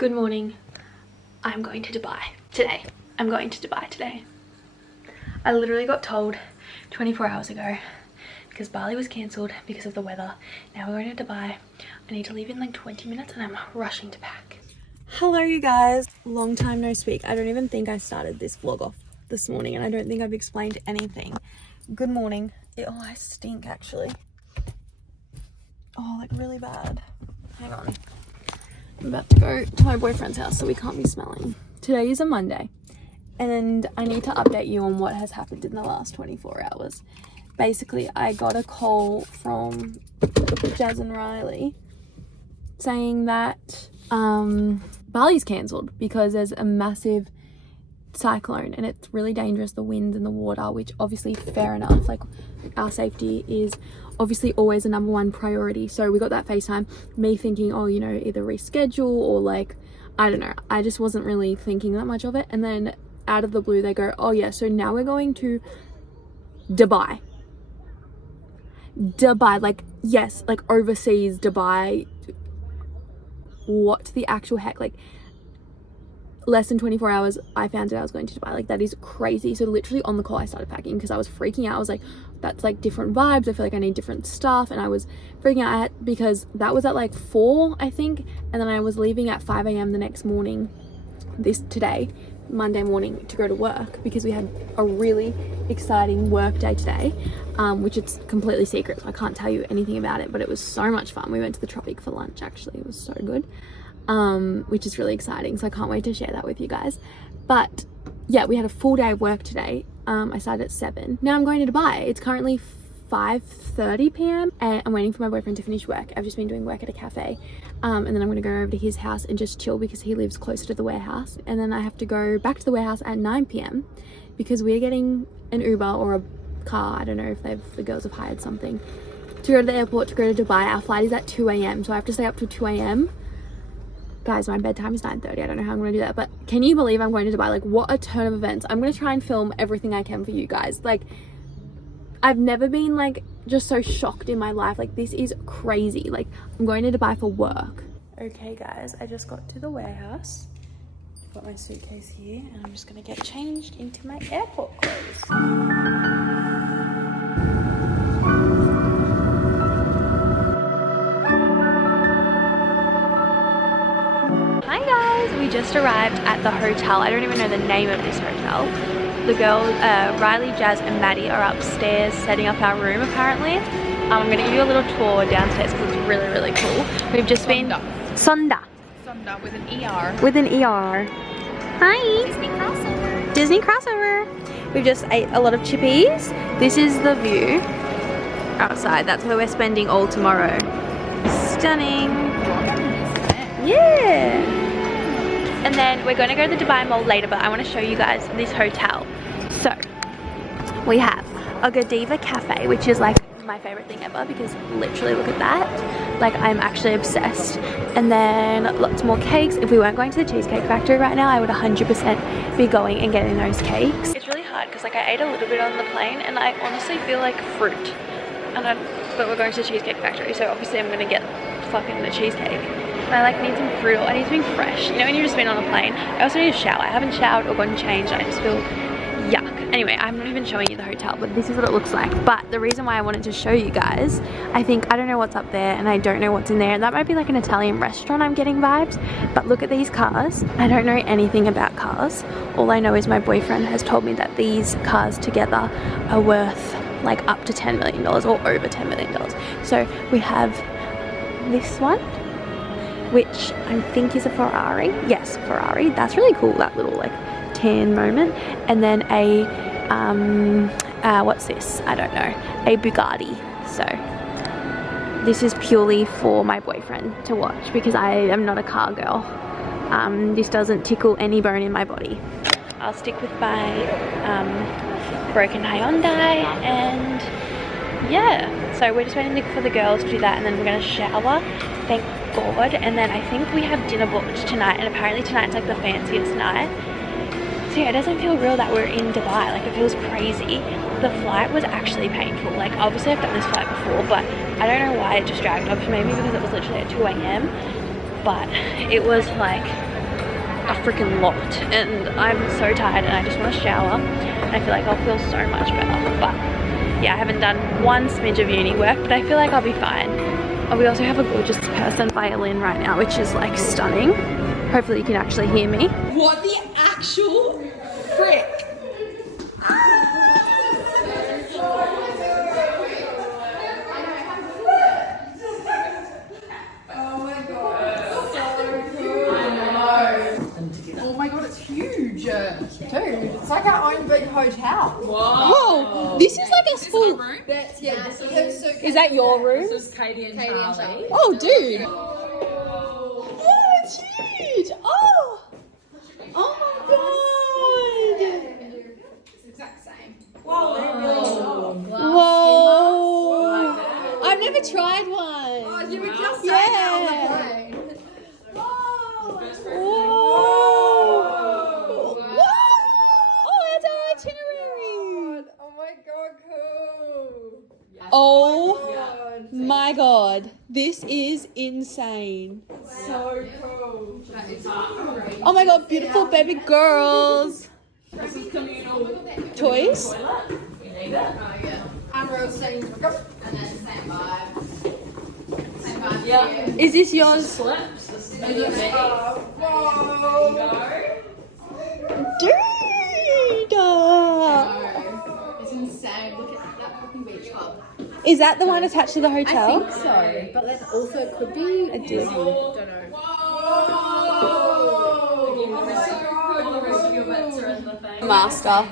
Good morning. I'm going to Dubai today. I literally got told 24 hours ago because Bali was cancelled because of the weather. Now we're going to Dubai. I need to leave in like 20 minutes and I'm rushing to pack. Hello you guys. Long time no speak. I don't even think I started this vlog off this morning and I don't think I've explained anything. Good morning. Oh, I stink actually. Oh, like really bad. Hang on. I'm about to go to my boyfriend's house so we can't be smelling. Today is a Monday and I need to update you on what has happened in the last 24 hours. Basically, I got a call from Jazz and Riley saying that Bali's cancelled because there's a massive cyclone and it's really dangerous, the wind and the water, which obviously fair enough, like our safety is obviously always a number one priority. So we got that FaceTime, me thinking, oh, you know, either reschedule or like, I don't know, I just wasn't really thinking that much of it. And then out of the blue they go, oh yeah, so now we're going to Dubai, like yes, like overseas Dubai. What the actual heck? Like less than 24 hours I found out I was going to Dubai. Like that is crazy. So literally on the call I started packing because I was freaking out. I was like, that's like different vibes, I feel like I need different stuff, and I was freaking out because that was at like 4 I think, and then I was leaving at 5 a.m. the next morning, today Monday morning, to go to work because we had a really exciting work day today, which it's completely secret so I can't tell you anything about it, but it was so much fun. We went to the Tropic for lunch actually. It was so good. Which is really exciting, so I can't wait to share that with you guys. But yeah, we had a full day of work today. I started at 7. Now I'm going to Dubai. It's currently 5:30 p.m. and I'm waiting for my boyfriend to finish work. I've just been doing work at a cafe, and then I'm going to go over to his house and just chill because he lives closer to the warehouse, and then I have to go back to the warehouse at 9 p.m. because we're getting an Uber or a car, I don't know if the girls have hired something, to go to the airport to go to Dubai. Our flight is at 2 a.m. so I have to stay up till 2 a.m. Guys, my bedtime is 9:30. I don't know how I'm going to do that, but can you believe I'm going to Dubai? Like, what a turn of events. I'm going to try and film everything I can for you guys. Like, I've never been, like, just so shocked in my life. Like, this is crazy. Like, I'm going to Dubai for work. Okay, guys, I just got to the warehouse. I've got my suitcase here, and I'm just going to get changed into my airport clothes. Hi guys, we just arrived at the hotel. I don't even know the name of this hotel. The girls, Riley, Jazz and Maddie are upstairs setting up our room apparently. I'm going to give you a little tour downstairs because it's really, really cool. We've just been... Sonda with an ER. With an ER. Hi. Disney crossover. Disney crossover. We've just ate a lot of chippies. This is the view outside. That's where we're spending all tomorrow. Stunning. Yeah. And then we're going to go to the Dubai Mall later, but I want to show you guys this hotel. So we have a Godiva cafe, which is like my favorite thing ever because literally look at that. Like, I'm actually obsessed. And then lots more cakes. If we weren't going to the Cheesecake Factory right now, I would 100% be going and getting those cakes. It's really hard because like I ate a little bit on the plane and I honestly feel like fruit. But we're going to the Cheesecake Factory, so obviously I'm going to get fucking the cheesecake. I like need some fruit. I need something fresh. You know when you've just been on a plane? I also need a shower. I haven't showered or gotten changed. I just feel yuck. Anyway, I'm not even showing you the hotel, but this is what it looks like. But the reason why I wanted to show you guys, I don't know what's up there and I don't know what's in there. That might be like an Italian restaurant, I'm getting vibes. But look at these cars. I don't know anything about cars. All I know is my boyfriend has told me that these cars together are worth like up to $10 million or over $10 million. So we have this one, which I think is a Ferrari. Yes, Ferrari. That's really cool, that little like tan moment. And then a what's this? I don't know. A Bugatti. So this is purely for my boyfriend to watch because I am not a car girl. This doesn't tickle any bone in my body. I'll stick with my broken Hyundai, and yeah, so we're just waiting for the girls to do that, and then we're going to shower, thank God, and then I think we have dinner booked tonight, and apparently tonight's like the fanciest night. So yeah, it doesn't feel real that we're in Dubai, like it feels crazy. The flight was actually painful. Like obviously I've done this flight before, but I don't know why it just dragged on for me, maybe because it was literally at 2 a.m. But it was like a freaking lot, and I'm so tired and I just want to shower, and I feel like I'll feel so much better. But yeah, I haven't done one smidge of uni work, but I feel like I'll be fine. And we also have a gorgeous person violin right now, which is like stunning. Hopefully you can actually hear me. What the actual frick? Oh my god, it's huge! Dude, it's like our own big hotel. Whoa! This is like a full room? That's, yeah, this Is that your room? This is Katie and Charlie. Oh, dude. Oh, it's huge. Oh. Oh my god. It's the exact same. Whoa! Whoa. I've never tried one. Oh, you were just saying that on the plane. Whoa. Whoa. Oh, it's our itinerary. Oh my god, cool. Oh God. my god. This is insane. So cool. Oh my god, beautiful baby girls. This is communal. Toys? You need it? I'm roasting. And then same vibe. Same vibe. Yeah. Is this yours? Slips. This is me. Whoa. Dude! It's insane. Look at that fucking beach club. Is that the one attached to the hotel? So, but that also could be I do. don't know. Master. Our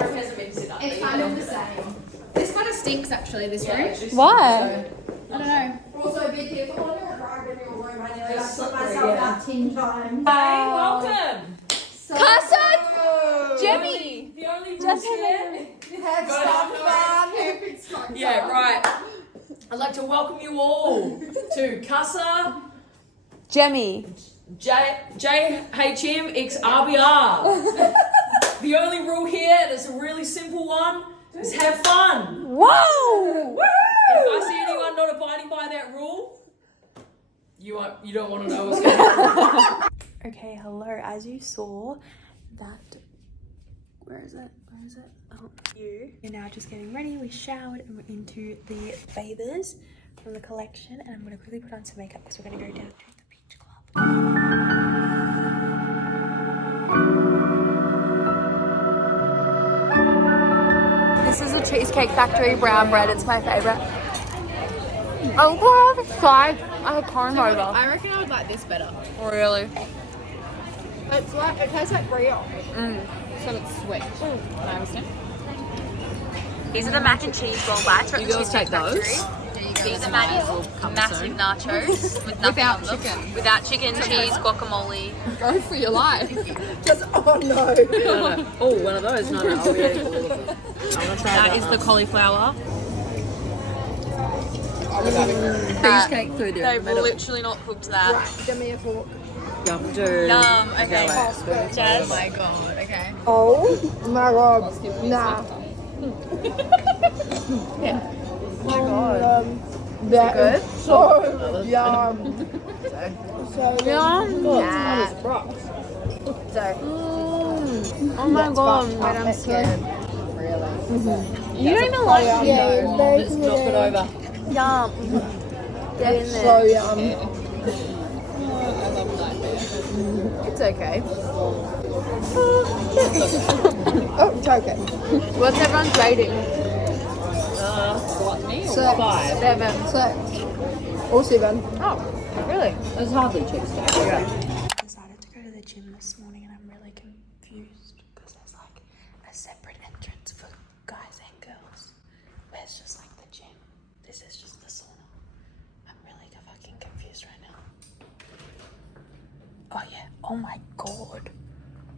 room hasn't been set up. It's kind of the same. This kind of stinks actually, this room. Why? I don't know. Also, be careful on your drive in your room. I nearly put myself out 10 times. Hey, welcome! Cousin! Jemmy! The only Just rules here. Have some fun. Yeah, right. I'd like to welcome you all to Casa Jemmy. JHM x RBR. The only rule here, that's a really simple one, is have fun. Whoa! If I see anyone not abiding by that rule, you don't want to know what's going on. Okay, hello. As you saw, that... Where is it? Oh, you're now just getting ready. We showered and we're into the bathers from the collection, and I'm going to quickly put on some makeup because we're going to go down to the beach club. This is a Cheesecake Factory brown bread. It's my favorite. Oh, God, the side. I have corn over. I reckon I would like this better. Really? It's like, it tastes like brioche. So it's sweet. I understand. These are the mac and cheese roll bites. You girls take those? These are Maddie's massive nachos with nothing Without on them. chicken. Without chicken, cheese, guacamole. Go for your life. Just, oh no. Oh, one of those. No, I'll be eating all of them. That is the cauliflower. Cheesecake food. They've literally not cooked that. Give me a fork. Yum, dude. Yum. Okay. Jazz. Oh my god, okay. Oh my god. Nah. Yeah. Oh my god. That is so yum. So yum. Nah. Oh my god. But I'm scared. Really. You don't even like it. Yeah, Let's knock it over. Yum. Get in so there. yum. It's okay. Oh, it's okay. What's everyone's rating? What, me or 6, 5? 7, 6, or 7. Oh, really? It's hardly cheesecake. Yeah. I decided to go to the gym this morning and I'm really confused because there's like a separate entrance for guys and girls. Where's just like the gym? This is just the sauna. I'm really fucking confused right now. Oh yeah. Oh my god.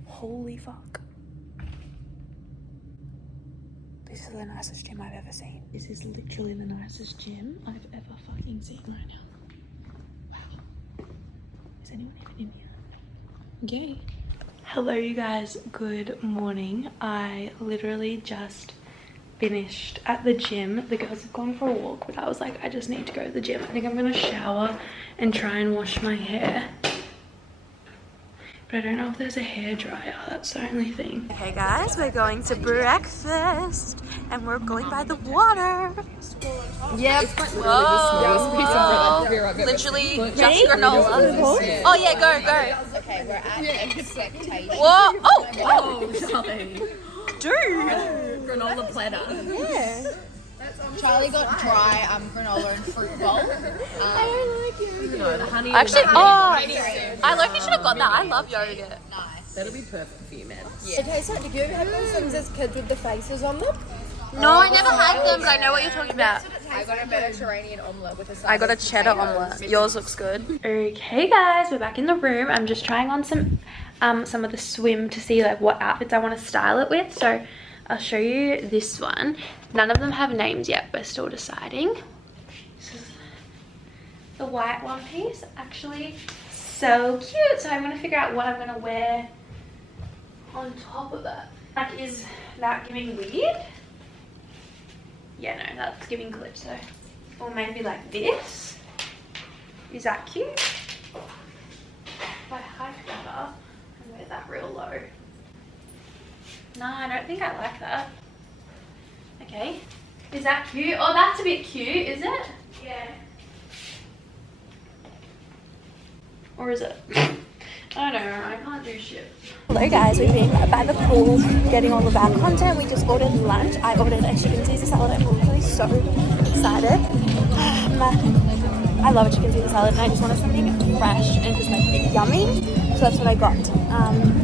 Holy fuck. This is the nicest gym I've ever seen. This is literally the nicest gym I've ever fucking seen right now. Wow. Is anyone even in here? Yay. Hello you guys, good morning. I literally just finished at the gym. The girls have gone for a walk, but I was like, I just need to go to the gym. I think I'm gonna shower and try and wash my hair. but I don't know if there's a hairdryer. That's the only thing. Okay guys, we're going to breakfast and we're going by the water. Yep. Whoa. Literally just granola. Oh yeah, go. Okay, we're at expectation. Whoa. Oh. Charlie. Dude. Granola platter. Yeah. Charlie got dry granola and fruit bowl. I don't like yogurt. No, the honey. Actually, and I like you should have got that. I love yogurt. Nice. that'll be perfect for you, man. It tastes like, did you ever have those things as kids with the faces on them? No, I never had them, but I know what you're talking about. I got a Mediterranean omelette with a I got a cheddar omelette. Yours looks good. Okay guys, we're back in the room. I'm just trying on some of the swim to see like what outfits I want to style it with. So I'll show you this one. None of them have names yet, we're still deciding. This is the white one piece, actually so cute. So I'm gonna figure out what I'm gonna wear on top of that. Like, is that giving weird? Yeah, no, that's giving calypso. Or maybe like this. Is that cute? If I hike better and wear that real low. No, I don't think I like that. Okay. Is that cute? Oh, that's a bit cute, is it? Yeah. Or is it? I don't know, I can't do shit. Hello guys, we've been by the pool getting all of our content. We just ordered lunch. I ordered a chicken Caesar salad. I'm really so excited. I love a chicken Caesar salad and I just wanted something fresh and just like yummy. So that's what I got.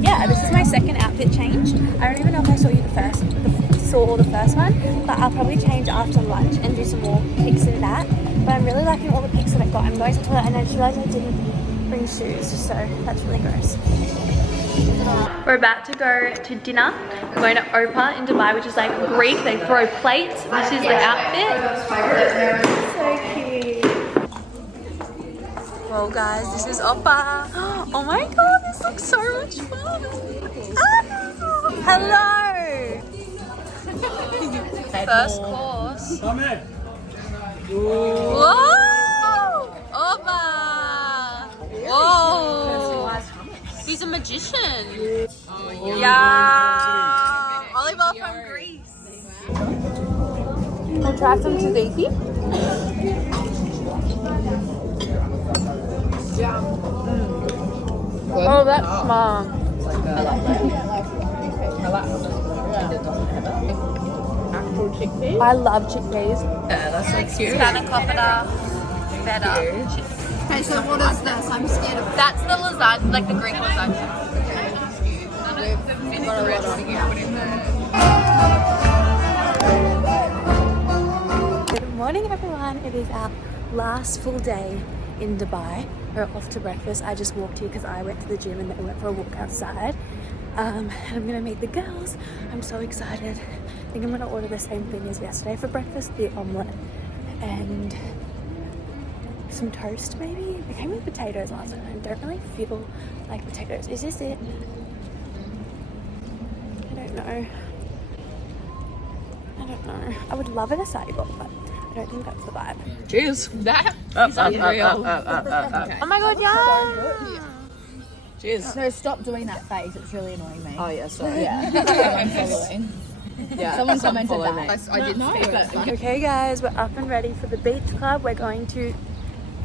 Yeah, this is my second outfit change. I don't even know if I saw you the first one, but I'll probably change after lunch and do some more pics in that. But I'm really liking all the pics that I got. I'm going to the toilet and I just realized I didn't bring shoes, so that's really gross. We're about to go to dinner. We're going to Opa in Dubai, which is like Greek. They throw plates. This is the outfit. So cute. Well guys, this is Opa. Oh my god, this looks so much fun. Hello. First course. Whoa! Opa! Whoa! He's a magician. Yeah! Oliver from Greece. We'll try some tzatziki. Oh, that's smart. Actual chickpeas. I love chickpeas. Yeah, that's so cute. Spanakopita, feta. Okay, so what is this? I'm scared of it. That's the lasagna, like the Greek lasagna. We've got a lot on here. Good morning everyone. It is our last full day in Dubai. We're off to breakfast. I just walked here because I went to the gym and then we went for a walk outside. And I'm gonna meet the girls. I'm so excited. I think I'm gonna order the same thing as yesterday for breakfast, the omelette and some toast maybe. They came with potatoes last night. I don't really feel like potatoes. Is this it? I don't know. I don't know. I would love an acai bowl, but I don't think that's the vibe. Cheers. That is unreal. Oh my god, yeah! Cheers. No, stop doing that face. It's really annoying me. Oh yeah, sorry. Yeah. I'm following. Yeah. Someone commented follow that. me. I didn't know, but Okay guys, we're up and ready for the beach club. We're going to...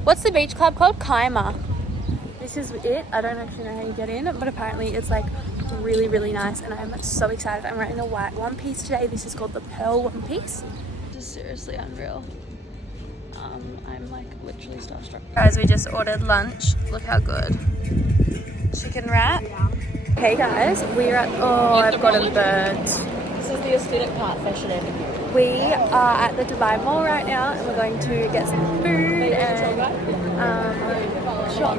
What's the beach club called? Kaima. This is it. I don't actually know how you get in, but apparently it's like really, really nice and I'm so excited. I'm wearing a white one piece today. This is called the Pearl one piece. This is seriously unreal. I'm like literally starstruck. Guys, we just ordered lunch. Look how good. Chicken wrap. Okay guys, we're at... Oh, I've got a burnt. This is the aesthetic part, fashion avenue. We are at the Dubai Mall right now and we're going to get some food and shop.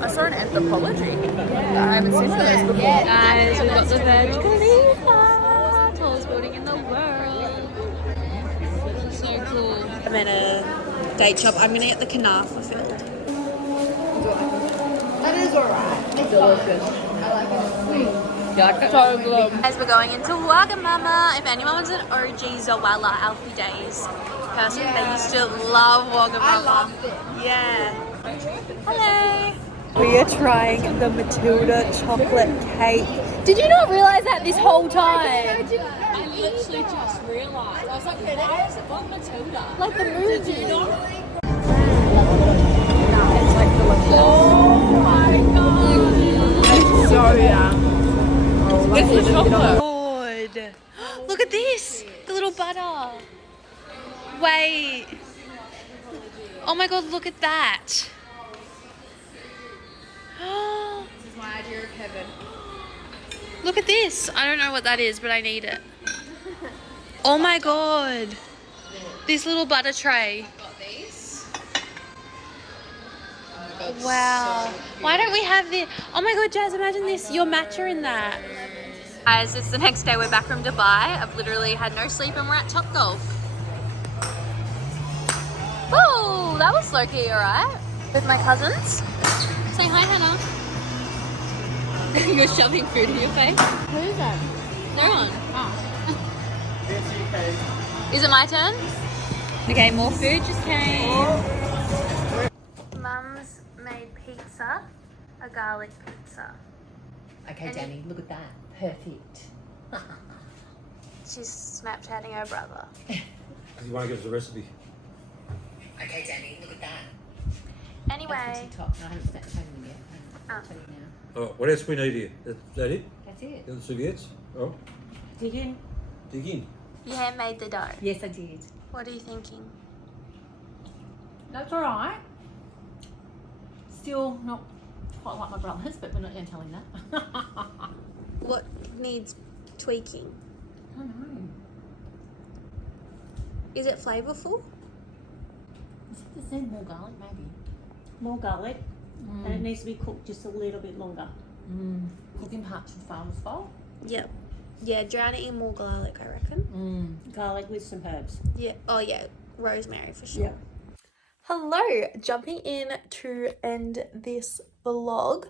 I saw an anthropology. Yeah. I haven't seen those before. Guys, we've got the Burj Khalifa, tallest building in the world. So cool. I'm at a date shop. I'm gonna get the kanafa filled. that is alright. It's delicious. I like it sweet. So good. Guys, we're going into Wagamama. If anyone was an OG Zoella Alfie Days person, they used to love Wagamama. I loved it. Yeah. Hello. We are trying the Matilda chocolate cake. Did you not realise that this whole time? I literally just realised. I was like, why is it called Matilda? Like the movie. Did you not? It's like delicious. Oh my god. It's so yum. It's the chocolate. Good. Look at this. The little butter. Wait. Oh my god, look at that. This is my idea of heaven. Look at this. I don't know what that is, but I need it. Oh my god. This little butter tray. Got these. Wow. Why don't we have this? Oh my god, Jazz, imagine this. Your matcha in that. Guys, it's the next day. We're back from Dubai. I've literally had no sleep and we're at Topgolf. Oh, that was low key, alright? With my cousins. Say hi, Hannah. You're shoving food in your face. Who is that? No one. Oh. Is it my turn? Okay, more food just came. Mum's made pizza, a garlic pizza. Okay, Danny, look at that. Perfect. She's Snapchatting her brother. You want to give us a recipe? Okay, Danny, look at that. Anyway, TikTok. I haven't Snapchatted him yet. I'll tell you now. Oh, what else we need here? Is that it? That's it. The serviettes? Oh, Dig in. dig in. you handmade the dough. Yes, I did. What are you thinking? That's all right. Still not quite like my brother's, but we're not going to tell him that. What needs tweaking? I don't know. Is it flavorful? Does it need more garlic, maybe? More garlic, and it needs to be cooked just a little bit longer. Cooking parts of farmer's fault. Yep. Yeah, drown it in more garlic, I reckon. Garlic with some herbs. Yeah. Oh yeah, rosemary for sure. Yeah. Hello, jumping in to end this vlog.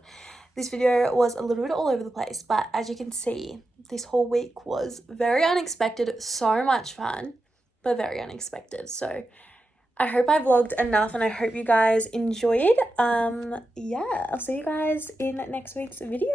This video was a little bit all over the place, but as you can see, this whole week was very unexpected, so much fun, but very unexpected. So I hope I vlogged enough and I hope you guys enjoyed. Yeah, I'll see you guys in next week's video.